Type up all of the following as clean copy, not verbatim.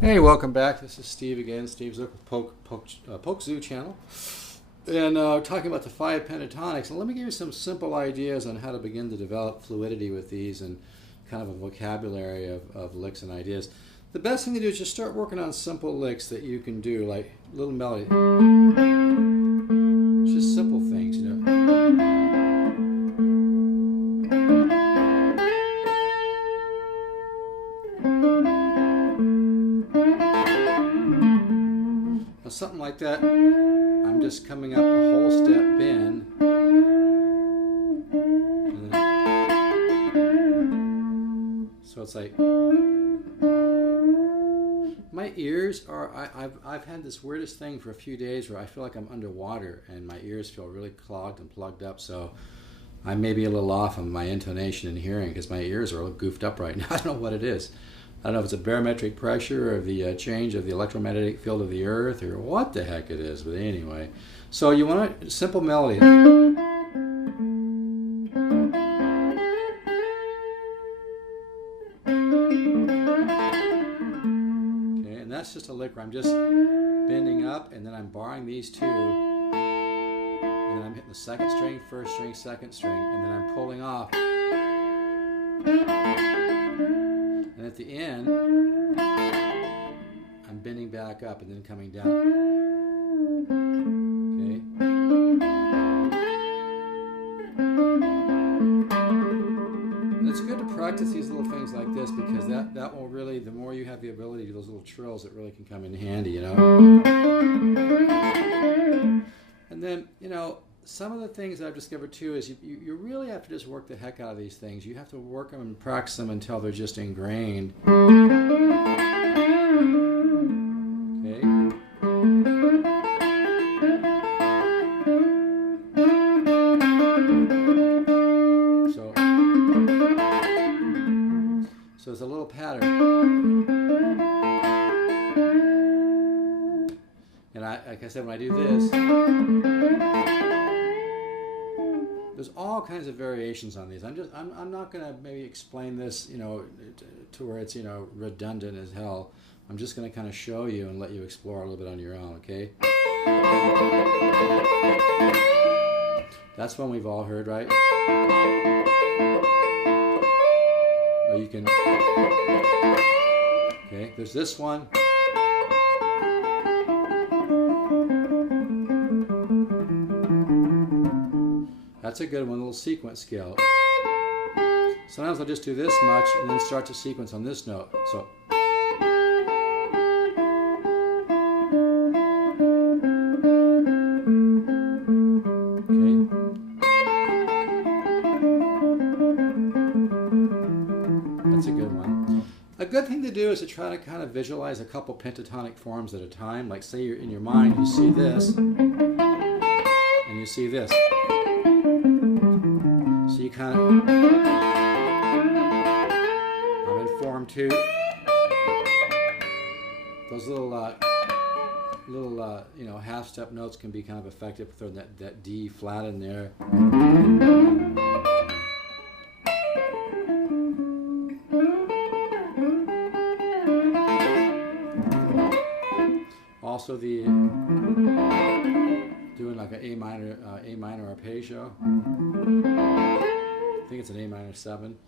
Hey, welcome back. This is Steve again. Steve's local Poke Zoo channel, and talking about the five pentatonics. And let me give you some simple ideas on how to begin to develop fluidity with these and kind of a vocabulary of licks and ideas. The best thing to do is just start working on simple licks that you can do, like little melody. It's just simple things, you know. Now, something like that, I'm just coming up a whole step in. So it's like, my ears are, I've had this weirdest thing for a few days where I feel like I'm underwater and my ears feel really clogged and plugged up. So I may be a little off on my intonation and hearing because my ears are a little goofed up right now. I don't know what it is. I don't know if it's a barometric pressure or the change of the electromagnetic field of the earth or what the heck it is, but anyway. So you want a simple melody. Okay, and that's just a lick where I'm just bending up and then I'm barring these two, and then I'm hitting the second string, first string, second string, and then I'm pulling off. And at the end, I'm bending back up and then coming down. Okay. And it's good to practice these little things like this because that will really, the more you have the ability to do those little trills, it really can come in handy, you know. And then, you know, some of the things I've discovered too is you really have to just work the heck out of these things. You have to work them and practice them until they're just ingrained. Okay. So it's a little pattern. And like I said, when I do this, there's all kinds of variations on these. I'm not going to maybe explain this, you know, to where it's, you know, redundant as hell. I'm just going to kind of show you and let you explore a little bit on your own, okay? That's one we've all heard, right? Or you can, okay, there's this one. That's a good one, a little sequence scale. Sometimes I'll just do this much and then start to sequence on this note. So. Okay. That's a good one. A good thing to do is to try to kind of visualize a couple pentatonic forms at a time. Like say you're in your mind, you see this, and you see this. So you kind of, I'm in form 2. Those little, you know, half-step notes can be kind of effective throwing that D flat in there. Also the doing like an A minor arpeggio. I think it's an A minor 7.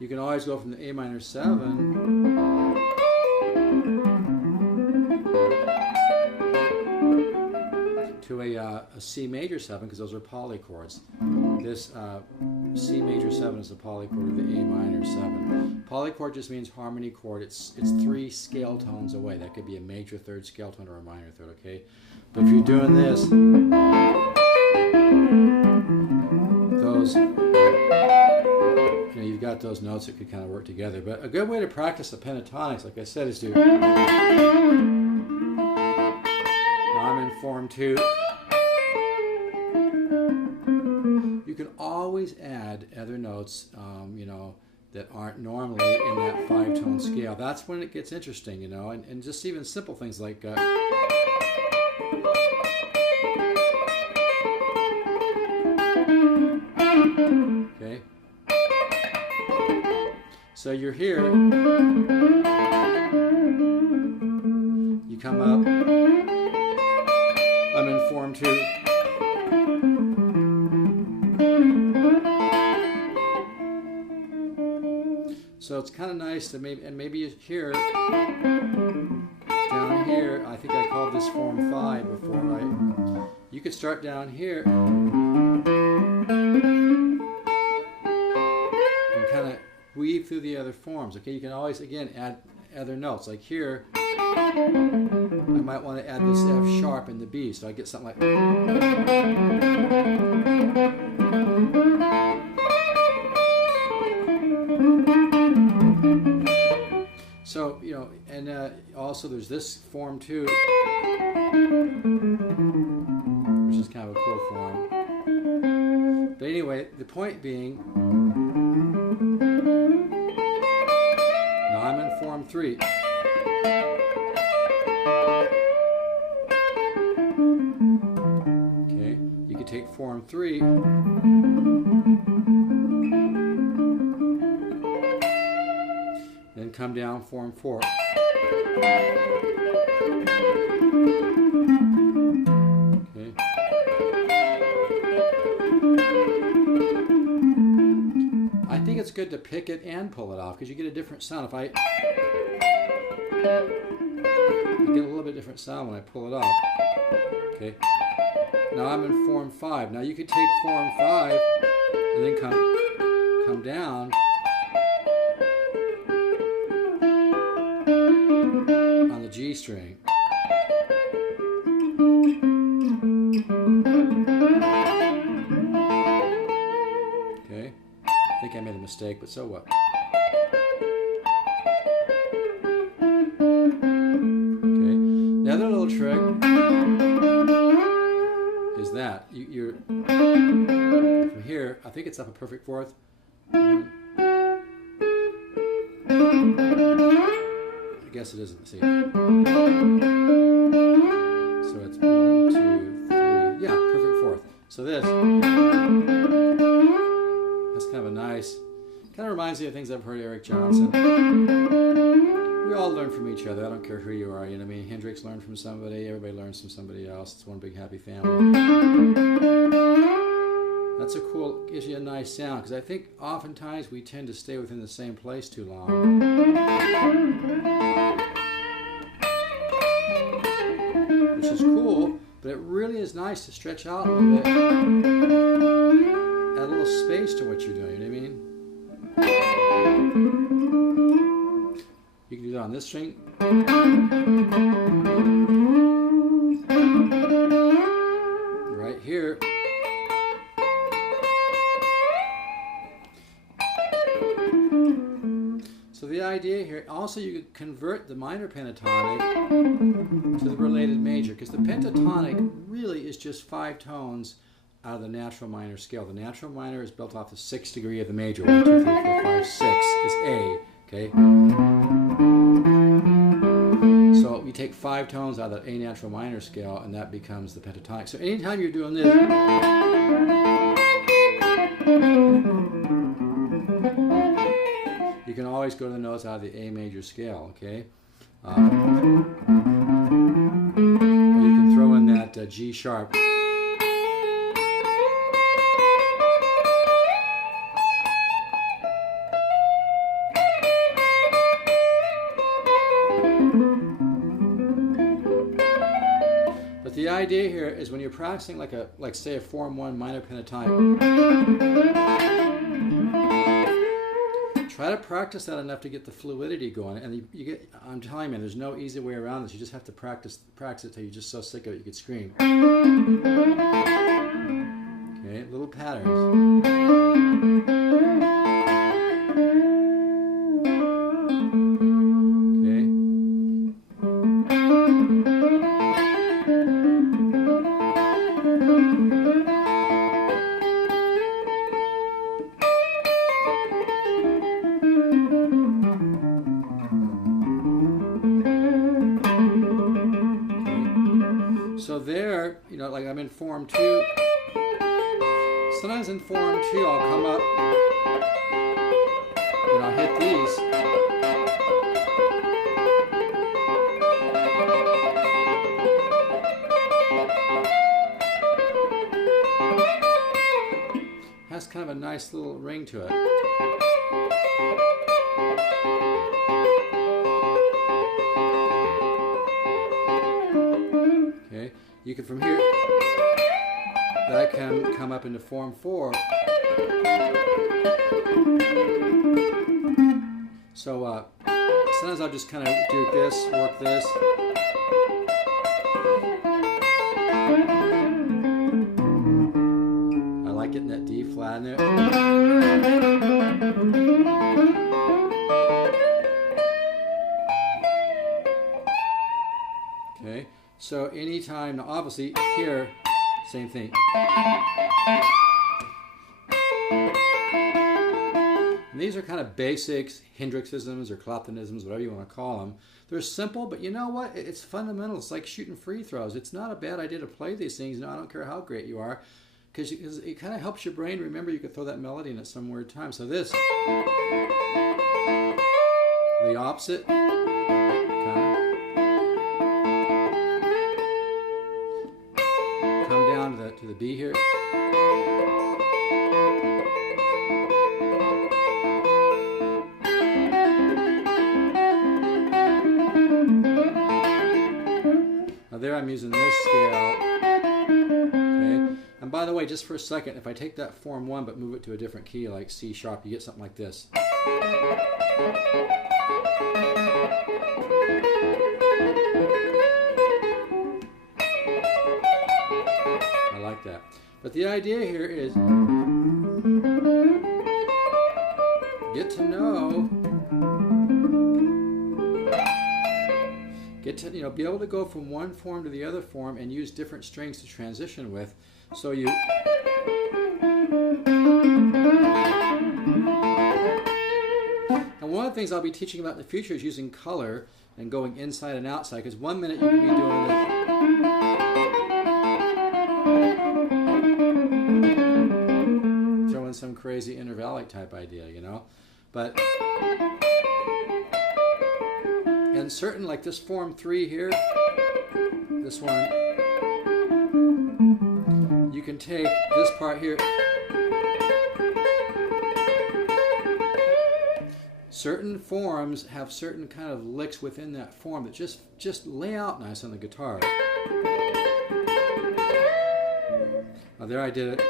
You can always go from the A minor 7 to a C major 7 because those are polychords. This C major 7 is a polychord of the A minor 7. Polychord just means harmony chord. It's 3 scale tones away. That could be a major third scale tone or a minor third, okay? But if you're doing this, those, you know, you've got those notes that could kind of work together. But a good way to practice the pentatonics, like I said, is to, now I'm in form 2. You can always add other notes, you know, that aren't normally in that 5-tone scale. That's when it gets interesting, you know, and just even simple things like okay. So you're here, you come up, I'm in form 2. So it's kind of nice to maybe you hear down here, I think I called this form 5 before, right? You could start down here and kind of weave through the other forms. Okay, you can always again add other notes. Like here, I might want to add this F sharp in the B, so I get something like. So, you know, and also there's this form too, which is kind of a cool form. But anyway, the point being, now I'm in form 3. Okay, you could take form 3. Then come down form 4. Okay. I think it's good to pick it and pull it off because you get a different sound. If I get a little bit different sound when I pull it off. Okay. Now I'm in form 5. Now you could take form 5 and then come down on the G string. Okay. I think I made a mistake, but so what? Okay. The other little trick is that you're from here, I think it's up a perfect fourth. I guess it isn't. See. So it's 1, 2, 3. Yeah, perfect fourth. So this. That's kind of a nice. Kind of reminds me of things I've heard Eric Johnson. We all learn from each other. I don't care who you are. You know what I mean? Hendrix learned from somebody. Everybody learns from somebody else. It's one big happy family. That's a cool, gives you a nice sound, because I think oftentimes we tend to stay within the same place too long. Which is cool, but it really is nice to stretch out a little bit. Add a little space to what you're doing, you know what I mean? You can do that on this string. Right here. So the idea here, also you could convert the minor pentatonic to the related major, because the pentatonic really is just 5 tones out of the natural minor scale. The natural minor is built off the 6th degree of the major. 1, 2, 3, 4, 5, 6 is A. Okay. So we take 5 tones out of the A natural minor scale, and that becomes the pentatonic. So anytime you're doing this, you can always go to the notes out of the A major scale. Okay. Or you can throw in that G sharp. The idea here is when you're practicing like say a form 1 minor pentatonic, try to practice that enough to get the fluidity going, and you get. I'm telling you, there's no easy way around this. You just have to practice it till you're just so sick of it you could scream. Okay, little patterns. So there, you know, like I'm in form 2. Sometimes in form 2 I'll come up and I'll hit these. Has kind of a nice little ring to it. Okay, you can from here, that can come up into form 4. So sometimes I'll just kind of do this, work this. I like getting that D flat in there. Okay, so anytime, now obviously here, same thing. And these are kind of basics, Hendrixisms or Claptonisms, whatever you want to call them. They're simple, but you know what? It's fundamental. It's like shooting free throws. It's not a bad idea to play these things. No, I don't care how great you are, because it kind of helps your brain remember you could throw that melody in at some weird time. So this, the opposite, come down to the B here. Now there I'm using this scale. Okay. And by the way, just for a second, if I take that form 1 but move it to a different key like C sharp, you get something like this. I like that. But the idea here is get to know, be able to go from one form to the other form and use different strings to transition with. So you and one of the things I'll be teaching about in the future is using color and going inside and outside, because one minute you can be doing throwing some crazy intervallic type idea, you know, but and certain, like this form 3 here, this one, you can take this part here. Certain forms have certain kind of licks within that form that just lay out nice on the guitar. Now there I did it.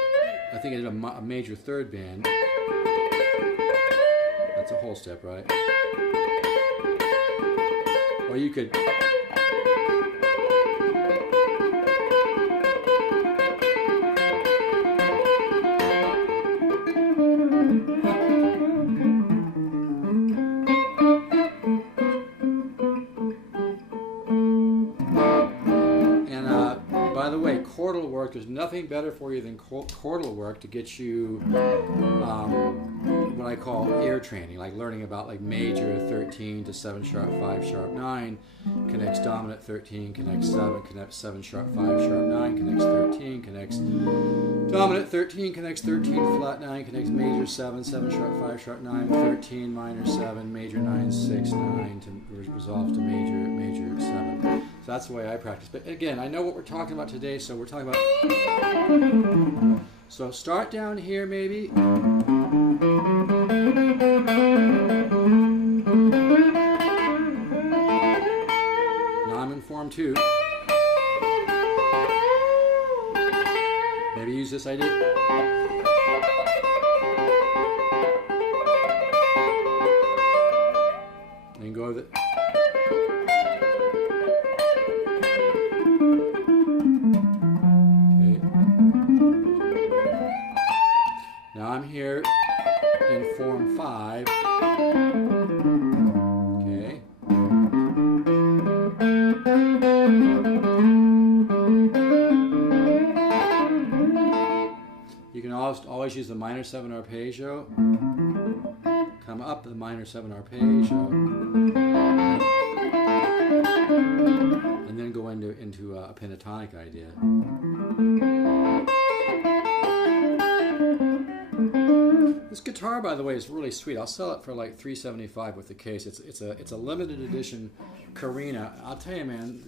I think I did a major third band. That's a whole step, right? Or you could by the way, chordal work, there's nothing better for you than chordal work to get you what I call ear training, like learning about like major 13 to 7 sharp 5 sharp 9 connects dominant 13, connects 7, connects 7 sharp 5 sharp 9, connects 13, connects dominant 13, connects 13 flat 9, connects major 7, 7 sharp 5 sharp 9, 13 minor 7, major 9 6 9 to resolve to major 7. So that's the way I practice. But again, I know what we're talking about today, so we're talking about. So start down here maybe. Now I'm in form 2. Maybe use this idea. And go with it. Now I'm here in form 5. Okay. You can always use the minor 7 arpeggio. Come up the minor 7 arpeggio. And then go into a pentatonic idea. This guitar, by the way, is really sweet. I'll sell it for like $375 with the case. It's a limited edition Korina. I'll tell you, man,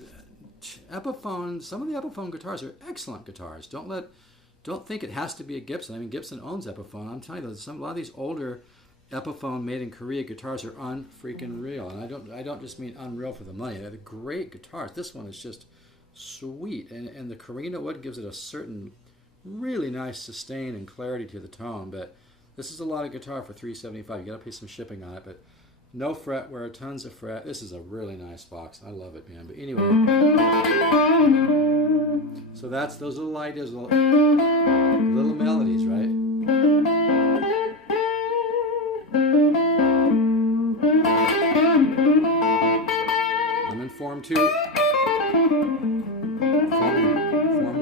Epiphone. Some of the Epiphone guitars are excellent guitars. Don't think it has to be a Gibson. I mean, Gibson owns Epiphone. I'm telling you, a lot of these older Epiphone made in Korea guitars are unfreaking real, and I don't just mean unreal for the money. They're great guitars. This one is just sweet, and the Korina wood gives it a certain really nice sustain and clarity to the tone. But this is a lot of guitar for $375. You got to pay some shipping on it, but no fretware, tons of fret. This is a really nice box. I love it, man. But anyway, so that's those little ideas, little melodies, right? I'm in form 2, form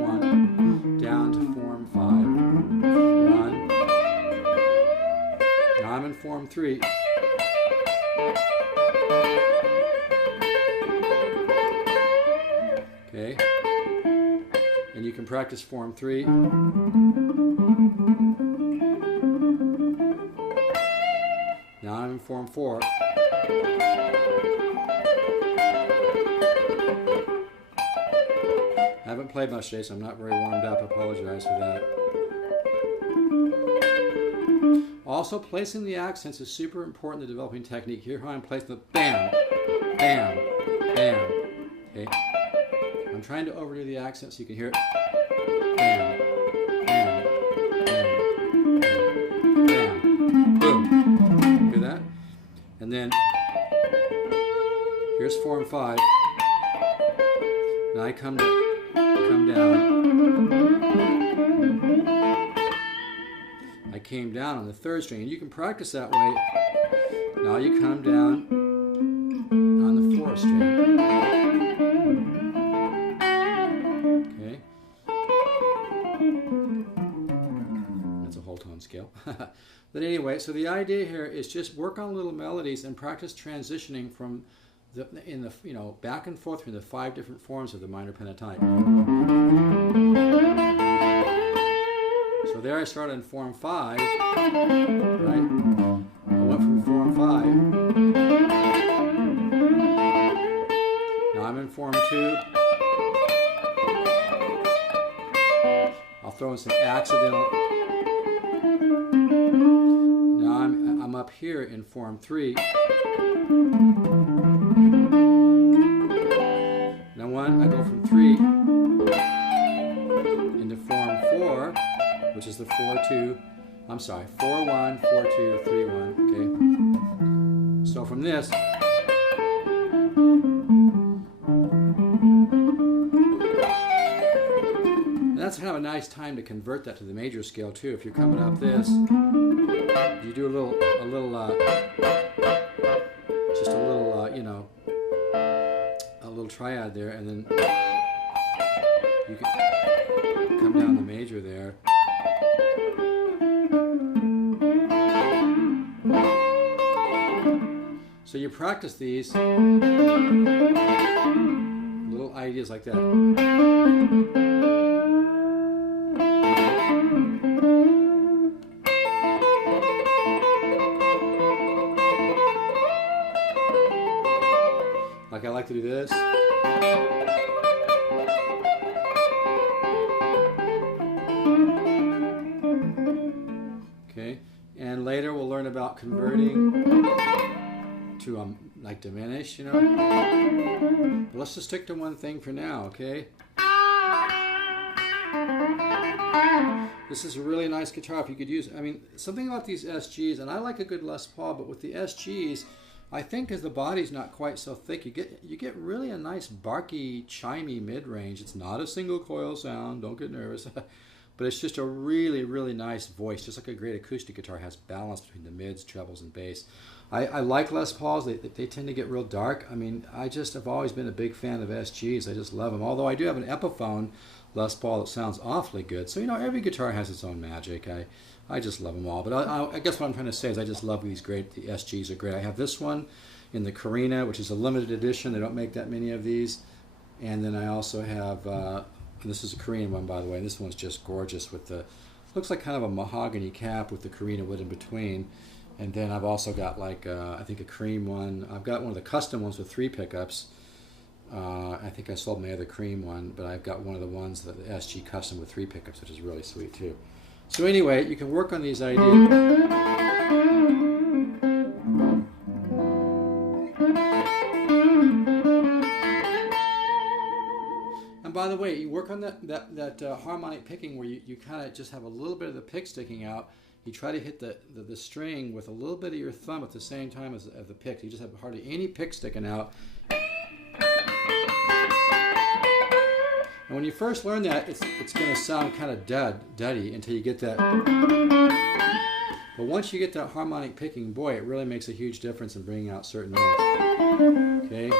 1, down to form 5, 1. Now I'm in form 3. Okay, and you can practice form 3. Now I'm in form 4. I haven't played much today, so I'm not very warmed up. I apologize for that. Also, placing the accents is super important in developing technique. Here how I'm placing the bam, bam, bam. Okay. I'm trying to overdo the accent so you can hear it. Bam, bam, bam, bam, boom. Hear that? And then here's form 5. Now I come down. I came down on the 3rd string, and you can practice that way. Now you come down on the 4th string. Okay. That's a whole tone scale. But anyway, so the idea here is just work on little melodies and practice transitioning from back and forth between the 5 different forms of the minor pentatonic. So there I started in form 5, right? I went from form 5. Now I'm in form 2. I'll throw in some accidental. Now I'm up here in form 3. Now I go from 3 into form 4, which is the 4-2, 4-1, 4-2, 3-1, okay? So from this, and that's kind of a nice time to convert that to the major scale too. If you're coming up this, you do a little triad there, and then you can come down the major there. So you practice these little ideas like that. Like I like to do this. Okay, and later we'll learn about converting to like diminish, But let's just stick to one thing for now, okay? This is a really nice guitar if you could use it. I mean, something about these SGs, and I like a good Les Paul, but with the SGs, I think as the body's not quite so thick, you get really a nice barky, chimey mid-range. It's not a single coil sound, don't get nervous. But it's just a really, really nice voice, just like a great acoustic guitar has balance between the mids, trebles, and bass. I like Les Pauls. They tend to get real dark. I mean, I just have always been a big fan of SGs. I just love them. Although I do have an Epiphone Les Paul that sounds awfully good. So, every guitar has its own magic. I just love them all. But I guess what I'm trying to say is I just love these great. The SGs are great. I have this one in the Korina, which is a limited edition. They don't make that many of these. And then I also have, this is a Korean one, by the way, and this one's just gorgeous with the looks like kind of a mahogany cap with the Korina wood in between. And then I've also got like, I think a cream one. I've got one of the custom ones with 3 pickups. I think I sold my other cream one, but I've got one of the ones, the SG Custom with 3 pickups, which is really sweet too. So anyway, you can work on these ideas. And by the way, you work on that harmonic picking where you kind of just have a little bit of the pick sticking out. You try to hit the string with a little bit of your thumb at the same time as the pick. You just have hardly any pick sticking out. And when you first learn that, it's going to sound kind of duddy until you get that. But once you get that harmonic picking, boy, it really makes a huge difference in bringing out certain notes. Okay.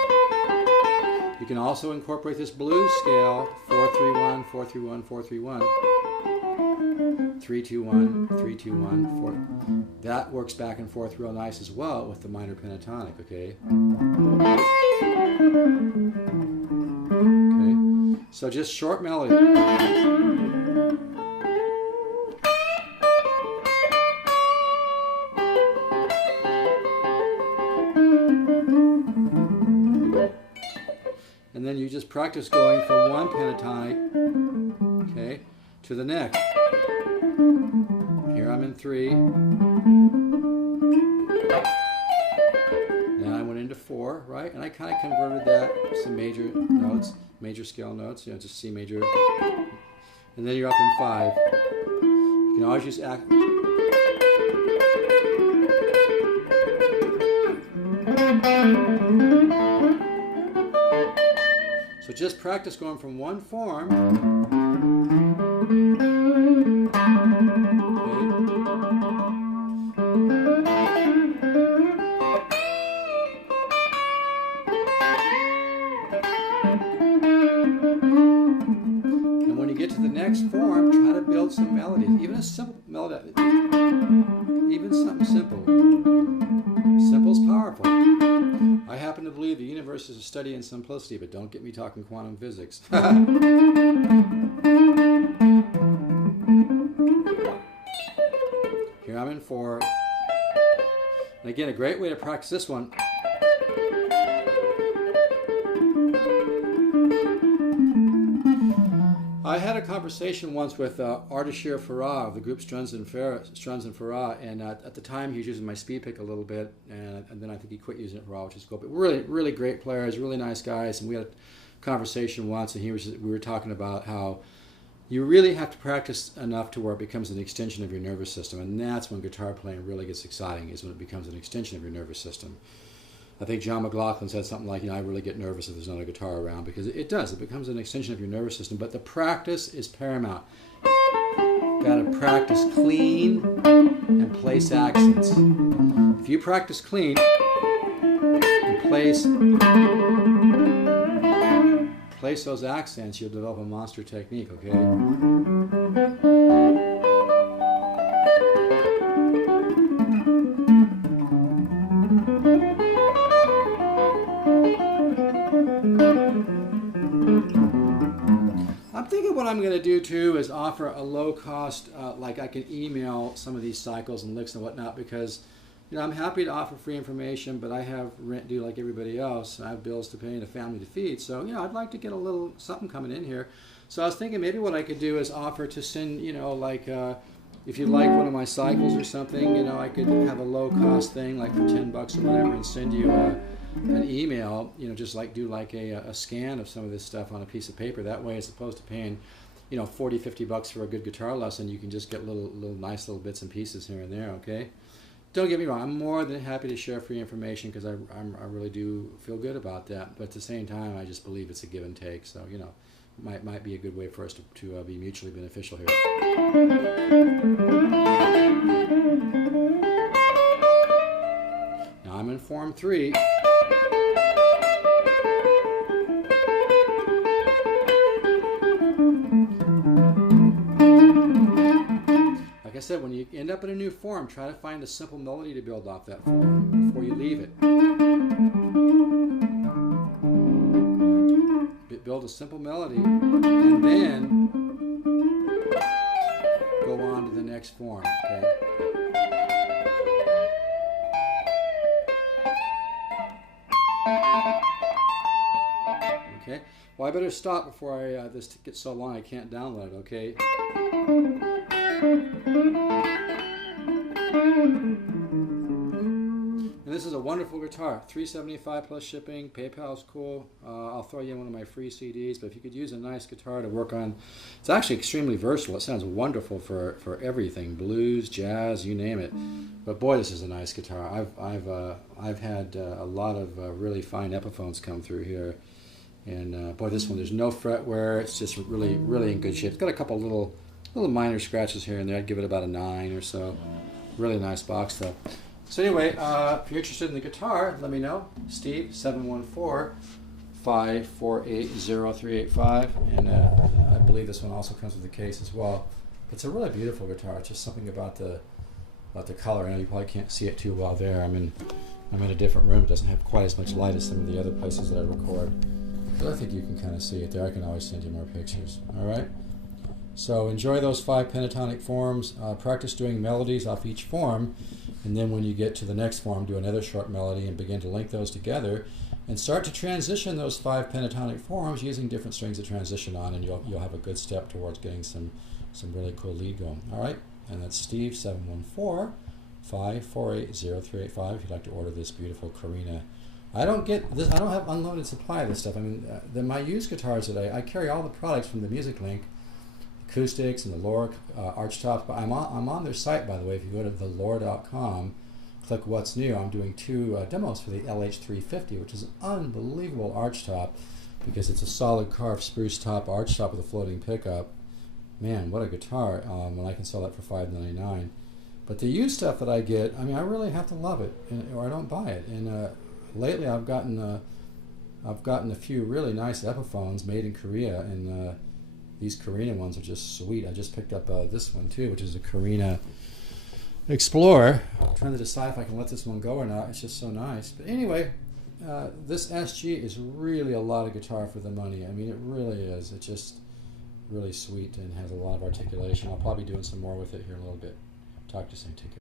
You can also incorporate this blues scale: 4-3-1, 4-3-1, 4-3-1, 3-2-1, 3-2-1, 4. That works back and forth real nice as well with the minor pentatonic. Okay. So just short melody. And then you just practice going from one pentatonic, okay, to the next. Here I'm in 3. Then I went into 4, right? And I kind of converted that to some major notes. Major scale notes, you know, just C major, and then you're up in 5. You can always use act. So just practice going from one form. Form, try to build some melodies, even a simple melody, even something simple. Simple's powerful. I happen to believe the universe is a study in simplicity, but don't get me talking quantum physics. Here I'm in 4. And again, a great way to practice this one. I had a conversation once with Ardashir Farah of the group Struns and Farah, and at the time he was using my speed pick a little bit, and then I think he quit using it for all, which is cool. But really, really great players, really nice guys, and we had a conversation once, and we were talking about how you really have to practice enough to where it becomes an extension of your nervous system, and that's when guitar playing really gets exciting, is when it becomes an extension of your nervous system. I think John McLaughlin said something like, I really get nervous if there's not a guitar around, because it does. It becomes an extension of your nervous system. But the practice is paramount. Got to practice clean and place accents. If you practice clean and place those accents, you'll develop a monster technique, okay? What I'm going to do too is offer a low cost, like I can email some of these cycles and licks and whatnot, because I'm happy to offer free information, but I have rent due like everybody else. I have bills to pay and a family to feed, so I'd like to get a little something coming in here. So I was thinking maybe what I could do is offer to send, like if you like one of my cycles or something, I could have a low cost thing like for $10 or whatever, and send you an email, just like do like a scan of some of this stuff on a piece of paper. That way, as opposed to paying, $40-50 for a good guitar lesson, you can just get little nice little bits and pieces here and there. Okay, don't get me wrong, I'm more than happy to share free information, because I really do feel good about that. But at the same time, I just believe it's a give and take. So might be a good way for us to be mutually beneficial here. Now I'm in form 3. Like I said, when you end up in a new form, try to find a simple melody to build off that form before you leave it. a simple melody, and then go on to next form. Okay. Okay. Well, I better stop before this gets so long I can't download it. Okay. And this is a wonderful guitar, $375 plus shipping. PayPal's cool. I'll throw you in one of my free CDs. But if you could use a nice guitar to work on, it's actually extremely versatile. It sounds wonderful for everything, blues, jazz, you name it. But boy, this is a nice guitar. I've had a lot of really fine Epiphones come through here, and boy, this one, there's no fret wear. It's just really in good shape. It's got a couple little minor scratches here and there. I'd give it about a 9 or so. Really nice box though. So anyway, if you're interested in the guitar, let me know. Steve, 714-548-0385. And I believe this one also comes with a case as well. It's a really beautiful guitar. It's just something about the color. I know you probably can't see it too well there. I'm in a different room. It doesn't have quite as much light as some of the other places that I record. But I think you can kind of see it there. I can always send you more pictures. All right? So enjoy those 5 pentatonic forms. Practice doing melodies off each form. And then when you get to the next form, do another short melody and begin to link those together and start to transition those 5 pentatonic forms using different strings to transition on, and you'll have a good step towards getting some really cool lead going. All right? And that's Steve, 714-548-0385 if you'd like to order this beautiful Korina. I don't have unlimited supply of this stuff. I mean, my used guitars that I carry all the products from the Music Link, acoustics and the Lore archtops, but I'm on their site, by the way. If you go to thelore.com, click what's new, I'm doing 2 demos for the LH350, which is an unbelievable archtop because it's a solid carved spruce top archtop with a floating pickup. Man, what a guitar. And I can sell that for $5.99. But the used stuff that I get, I mean, I really have to love it, or I don't buy it. And lately I've gotten a few really nice Epiphones made in Korea, and these Korina ones are just sweet. I just picked up this one too, which is a Korina Explorer. I'm trying to decide if I can let this one go or not. It's just so nice. But anyway, this SG is really a lot of guitar for the money. I mean, it really is. It's just really sweet and has a lot of articulation. I'll probably be doing some more with it here in a little bit. Talk to you soon. Take care.